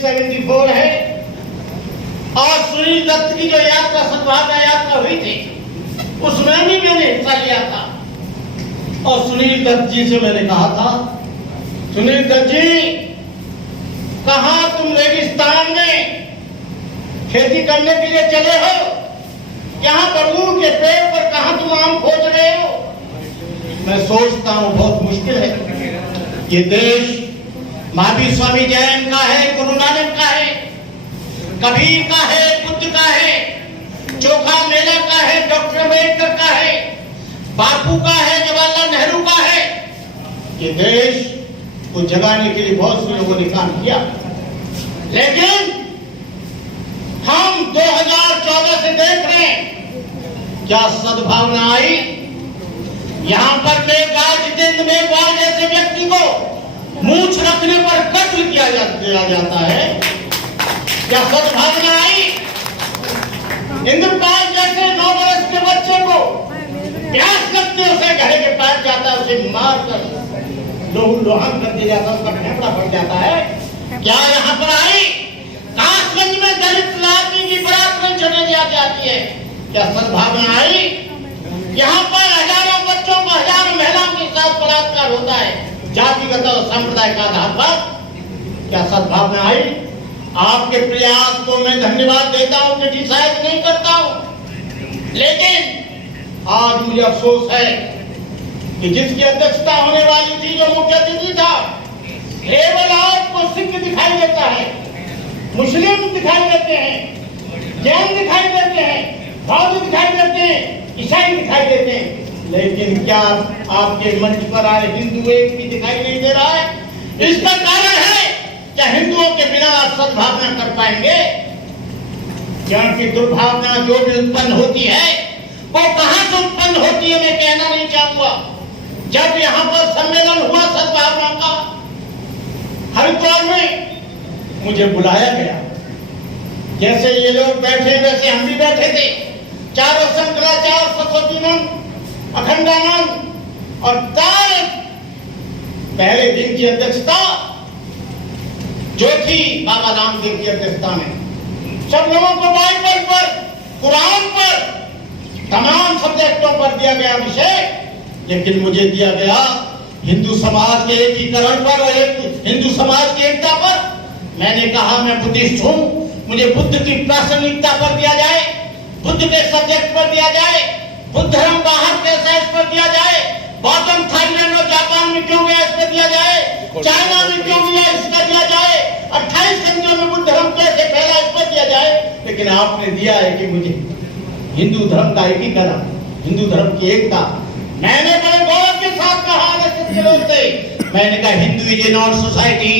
74 है और सुनील दत्त की जो यात्रा सद्भावना यात्रा हुई थी उसमें भी मैंने हिस्सा लिया था। और सुनील दत्त जी से मैंने कहा था, सुनील दत्त जी, कहां तुम रेगिस्तान में खेती करने के लिए चले हो? यहाँ बरगद के पेड़ पर कहां तुम आम खोज रहे हो? मैं सोचता हूं बहुत मुश्किल है। ये देश महावीर स्वामी जैन का है, गुरु नानक का है, कबीर का है, बुद्ध का है, चोखा मेला का है, डॉक्टर अम्बेडकर का है, बापू का है, जवाहरलाल नेहरू का है। ये देश को जगाने के लिए बहुत से लोगों ने काम किया, लेकिन हम 2014 से देख रहे हैं क्या सद्भावना आई। यहां पर मेघवाल, जितेंद्र मेघवाल जैसे व्यक्ति को मूंछ रखने पर कत्ल किया जाता है। क्या सद्भावना आई? इंद्रपाल जैसे 9 वर्ष के बच्चे को प्यास लगती है, उसे घड़े के पास जाता है, उसे मार कर लोहन कर दिया जाता है, उसका फेफड़ा फट जाता है। क्या यहाँ पर आई? कासगंज में दलित आदमी की बारात में चढ़ने जाती है। क्या सद्भावना आई? यहाँ पर हजारों बच्चों को, हजारों महिलाओं के साथ बलात्कार होता है जातिगत और सांप्रदायिक आधार पर। क्या सद्भावना आई? आपके प्रयास को मैं धन्यवाद देता हूं, क्रिटिसाइज नहीं करता हूं, लेकिन आज मुझे अफसोस है कि जिसकी अध्यक्षता होने वाली थी, जो मुख्य अतिथि था, केवल आपको सिख दिखाई देता है, मुस्लिम दिखाई देते हैं, जैन दिखाई देते हैं, बौद्ध दिखाई देते हैं, ईसाई दिखाई देते हैं, लेकिन क्या आपके मंच पर आए हिंदू एक भी दिखाई नहीं दे रहा है? इसका कारण है क्या हिंदुओं के बिना आप सद्भावना कर पाएंगे? क्योंकि दुर्भावना जो भी उत्पन्न होती है वो कहां से उत्पन्न होती है मैं कहना नहीं चाहूंगा। जब यहाँ पर सम्मेलन हुआ सद्भावना का हरिद्वार में, मुझे बुलाया गया। जैसे ये लोग बैठे वैसे हम भी बैठे थे, चारों शंकराचार्य, सरस्वतीनंद, अखंडानंद और तार पहले दिन की अध्यक्षता जो थी बाबा रामदेव की अध्यक्षता में, सब लोगों को बाइबल पर, कुरान पर, तमाम सब्जेक्टों पर दिया गया विषय, लेकिन मुझे दिया गया हिंदू समाज के एकीकरण पर और हिंदू समाज की एकता पर। मैंने कहा मैं बुद्धिस्ट हूं, मुझे बुद्ध की प्रासंगिकता पर दिया जाए, बुद्ध के सब्जेक्ट पर दिया जाए, बुद्ध धर्म बाहर कैसा इस पर दिया जाए, बौद्धम थाईलैंड और जापान में क्यों गया इस पर दिया जाए, चाइना में क्यों गया इसका दिया जाए, 28 कंट्रियों में बुद्ध धर्म कैसे फैला इस पर दिया जाए। लेकिन आपने दिया है कि मुझे हिंदू धर्म का एकीकरण, हिंदू धर्म की एकता। मैंने बड़े गौरव के साथ कहा मैंने कहा Hindu is a non society.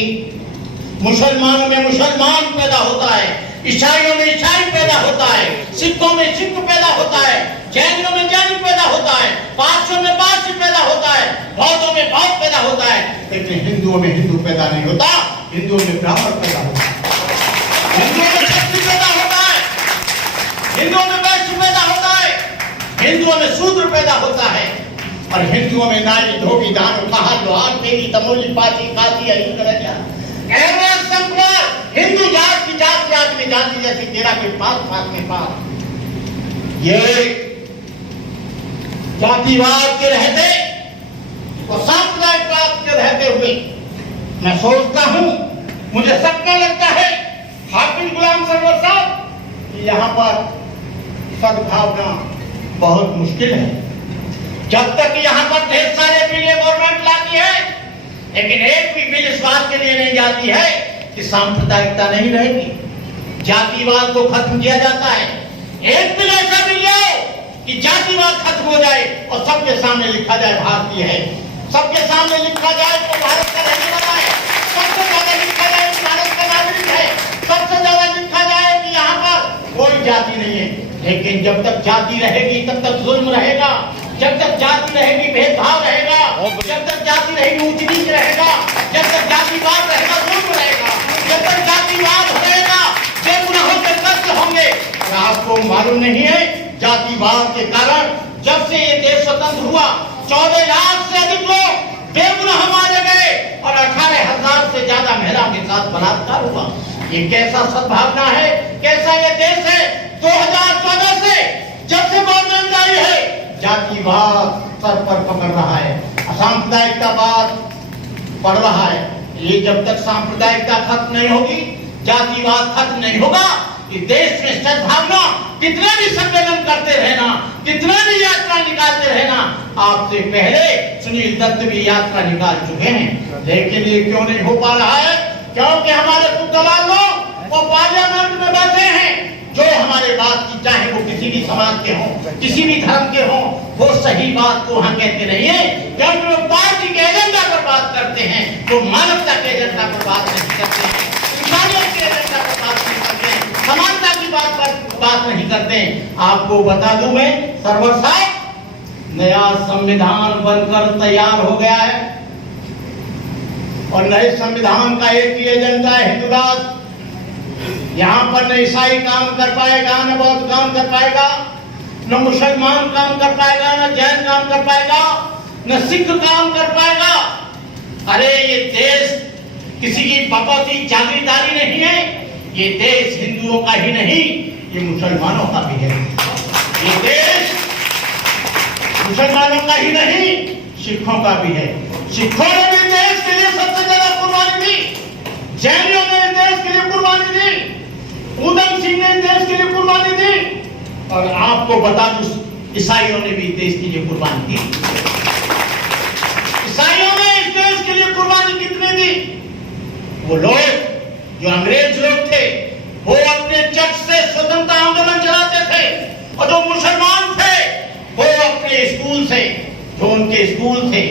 मुसलमानों में मुसलमान पैदा होता है, ईसाइयों में ईसाई पैदा होता है, सिखों में सिख पैदा होता है, जैनियों में जैन पैदा होता है, पारसियों में पारसी पैदा होता है, बौद्धों में बौद्ध पैदा होता है, लेकिन हिंदुओं में हिंदू पैदा नहीं होता, हिंदुओं में ब्राह्मण पैदा होता है, हिंदुओं में क्षत्रिय पैदा होता है, हिंदुओं में वैश्य पैदा होता है, हिंदुओं में शूद्र पैदा होता है, और हिंदुओं में नारी, धोबी, दानव, कहार, लोहार, तेली, तमोली, पाची, काची, अहिं, करजा, हिंदू जात की जात में जाति जैसी तेरा के पास में पास। ये जातिवाद के रहते और सांप्रदायिकवाद के रहते हुए मैं सोचता हूं, मुझे सपना लगता है हाफिज गुलाम सरवर साहब कि यहाँ पर सद्भावना बहुत मुश्किल है। जब तक यहाँ पर ढेर सारे बिल गवर्नमेंट लाती है, लेकिन एक भी बिल इस बात के लिए नहीं जाती है कि सांप्रदायिकता नहीं रहेगी, जातिवाद को खत्म किया जाता है। एक बिल ऐसा बिल लाओ कि जातिवाद खत्म हो जाए और सबके सामने लिखा जाए भारतीय है, सबके सामने लिखा जाए तो भारत का रहने वाला है, सबसे ज्यादा लिखा जाए कि भारत का नागरिक है, सबसे ज्यादा लिखा जाए कि यहाँ पर कोई जाति नहीं है। लेकिन जब तक जाति रहेगी तब तक जुल्म रहेगा, जब तक जाति रहेगी भेदभाव रहेगा, जब तक जाति रहेगी ऊंच नीच रहेगा, जब तक जातिवाद रहेगा जुल्म रहेगा, जब तक जातिवाद रहेगा बेगुनाहों के कत्ल होंगे। आपको मालूम नहीं है जातिवाद के कारण जब से ये देश स्वतंत्र हुआ 14 लाख से अधिक लोग बेगुनाह मारे गए, और 18,000 से ज्यादा महिलाओं के साथ बलात्कार हुआ। ये कैसा सद्भावना है, कैसा ये देश है। 2014 से जब से गवर्नमेंट आई है, जातिवाद सर पर पकड़ रहा है, सांप्रदायिकतावाद बढ़ रहा है। ये जब तक सांप्रदायिकता खत्म नहीं होगी, जातिवाद खत्म नहीं होगा, इस देश में सद्भावना कितने भी सम्मेलन करते रहना, कितने भी यात्रा निकालते रहना। आपसे पहले सुनील दत्त भी यात्रा निकाल चुके हैं, लेकिन ये क्यों नहीं हो पा रहा है? क्योंकि हमारे कुछ दलाल लोग वो पार्लियामेंट में बैठे हैं, जो हमारे बात की, चाहे वो किसी भी समाज के हों, किसी भी धर्म के हों, वो सही बात को वहां कहते नहीं है, क्योंकि वो पार्टी के एजेंडा पर बात करते हैं, वो मानवता के एजेंडा पर बात नहीं करते हैं, इंसानियत के एजेंडा पर बात नहीं करते हैं, समानता की बात नहीं करते हैं। आपको बता दूं मैं, सरवर साहब, नया संविधान बनकर तैयार हो गया है और नए संविधान का एक ही एजेंडा है, हिंदू राष्ट्र। यहाँ पर न ईसाई काम कर पाएगा, न बौद्ध काम कर पाएगा, न मुसलमान काम कर पाएगा, न जैन काम कर पाएगा, न सिख काम कर पाएगा। अरे ये देश किसी की बकौती जागीरदारी नहीं है, ये देश हिंदुओं का ही नहीं, ये मुसलमानों का भी है। ये देश मुसलमानों का ही नहीं, सिखों का भी है। सिखों ने भी देश के लिए सबसे ज्यादा कुर्बानी दी, जैनियों ने देश के लिए कुर्बानी दी, उधम सिंह ने देश के लिए कुर्बानी दी, और आपको बता दूं, ईसाइयों ने भी देश के लिए कुर्बानी दी। ईसाइयों ने इस देश के लिए कुर्बानी कितनी दी? वो लोग जो अंग्रेज लोग थे, वो अपने चर्च से स्वतंत्रता आंदोलन चलाते थे, और जो मुसलमान थे वो अपने स्कूल से, जो उनके स्कूल थे,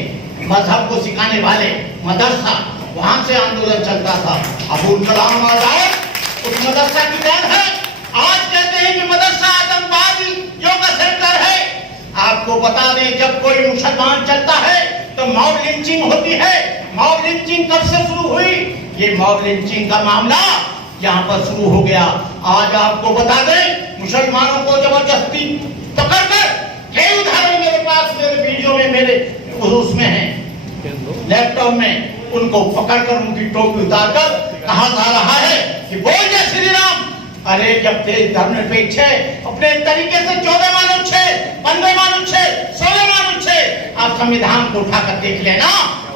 मजहब को सिखाने वाले मदरसा, वहां से आंदोलन चलता था। अबुल कलाम आजाद उस मदरसा की देन है। आज कहते हैं कि मदरसा आतंकवादी योगा सेंटर है। आपको बता दें, जब कोई मुसलमान चलता है तो मॉब लिंचिंग होती है। मॉब लिंचिंग कब से शुरू हुई? ये मॉब लिंचिंग का मामला यहाँ पर शुरू हो गया। आज आपको बता दें, मुसलमानों को जबरदस्ती पकड़कर, कई उदाहरण मेरे पास, मेरे वीडियो में, मेरे उसमें है, लैपटॉप में, उनको पकड़कर उनकी टोपी उतारकर कहा जा रहा है कि बोल जय श्री राम। अरे जब देश धर्मनिरपेक्ष है, अपने तरीके से 14 अनुच्छेद, 15 अनुच्छेद, 16 अनुच्छेद, आप संविधान को उठाकर देख लेना,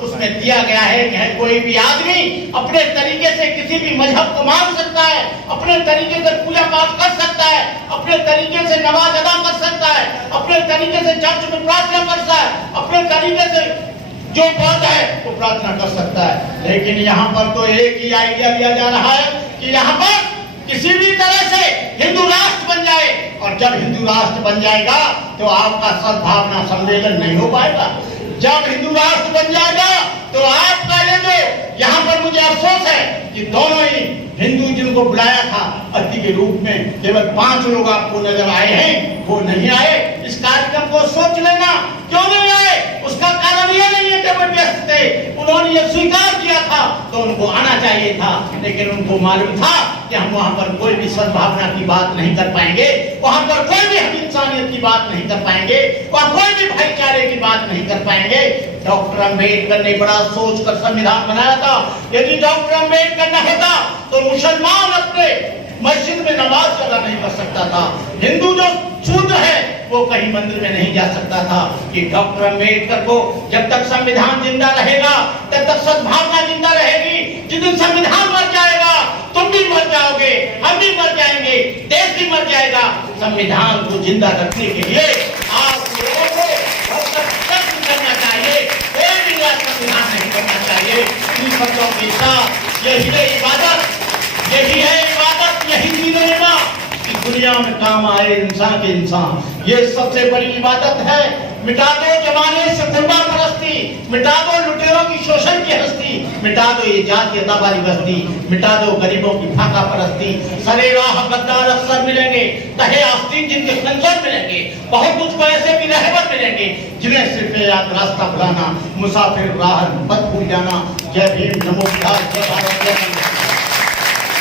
उसमें दिया गया है कि कोई भी आदमी अपने तरीके से किसी भी मजहब को मान सकता है, अपने तरीके से पूजा पाठ कर सकता है, अपने तरीके से नमाज अदा कर सकता है, अपने तरीके से चर्च में प्रार्थना कर सकता है, अपने तरीके से जो बात है वो प्रार्थना कर सकता है। लेकिन यहाँ पर तो एक ही आइडिया दिया जा रहा है कि यहाँ पर किसी भी तरह से हिंदू राष्ट्र बन जाए, और जब हिंदू राष्ट्र बन जाएगा तो आपका सद्भावना सम्मेलन नहीं हो पाएगा। जब हिंदू राष्ट्र बन जाएगा तो आपका ये जो, यहाँ पर मुझे अफसोस है कि दोनों ही हिंदू जिनको बुलाया था अतिथि के रूप में, केवल 5 लोग आपको नजर आए हैं, वो नहीं आए। इस कार्यक्रम को सोच लेना, क्यों नहीं आए? उसका कारण ये नहीं है कि वो व्यस्त थे, उन्होंने ये स्वीकार किया था तो उनको आना चाहिए था, लेकिन उनको मालूम था कि हम वहां पर कोई भी सद्भावना की बात नहीं कर पाएंगे, वहां पर कोई भी हम इंसानियत की बात नहीं कर पाएंगे, वहां कोई भी भाईचारे की बात नहीं कर पाएंगे। डॉक्टर अंबेडकर ने बड़ा सोचकर संविधान बनाया था। यदि डॉक्टर अंबेडकर न होता तो मुसलमान अपने मस्जिद में नमाज अदा नहीं कर सकता था, हिंदू जो शूद्र है वो कहीं मंदिर में नहीं जा सकता था। कि डॉक्टर अंबेडकर को जब तक संविधान जिंदा रहेगा तब तक सद्भावना जिंदा रहेगी। जिस दिन संविधान मर जाएगा तुम भी मर जाओगे, हम भी मर जाएंगे, देश भी मर जाएगा। संविधान को जिंदा रखने के लिए आप लोगों को करना चाहिए, कोई भी संविधान नहीं करना चाहिए। इन शब्दों के साथ यही है इबादत, यही है इबादत, यही दीन-ए-इल्लाह कि दुनिया में काम आए इंसान के इंसान। ये सबसे बड़ी इबादत है। मिटा दो जमाने से गुंडा परस्ती, मिटा दो लुटेरों की शोषण की हस्ती, मिटा दो ये जातीयता वाली बस्ती, मिटा दो गरीबों की फाका परस्ती। सरे राह गद्दार अफसर मिलेंगे, तहे आस्तीन जिनके खंजर मिलेंगे, बहुत कुछ ऐसे भी रहबर मिलेंगे जिन्हें सिर्फ याद रास्ता भुलाना, मुसाफिर राह मत भूल जाना। जय भीम, नमो बुद्धाय, जय भारत, जय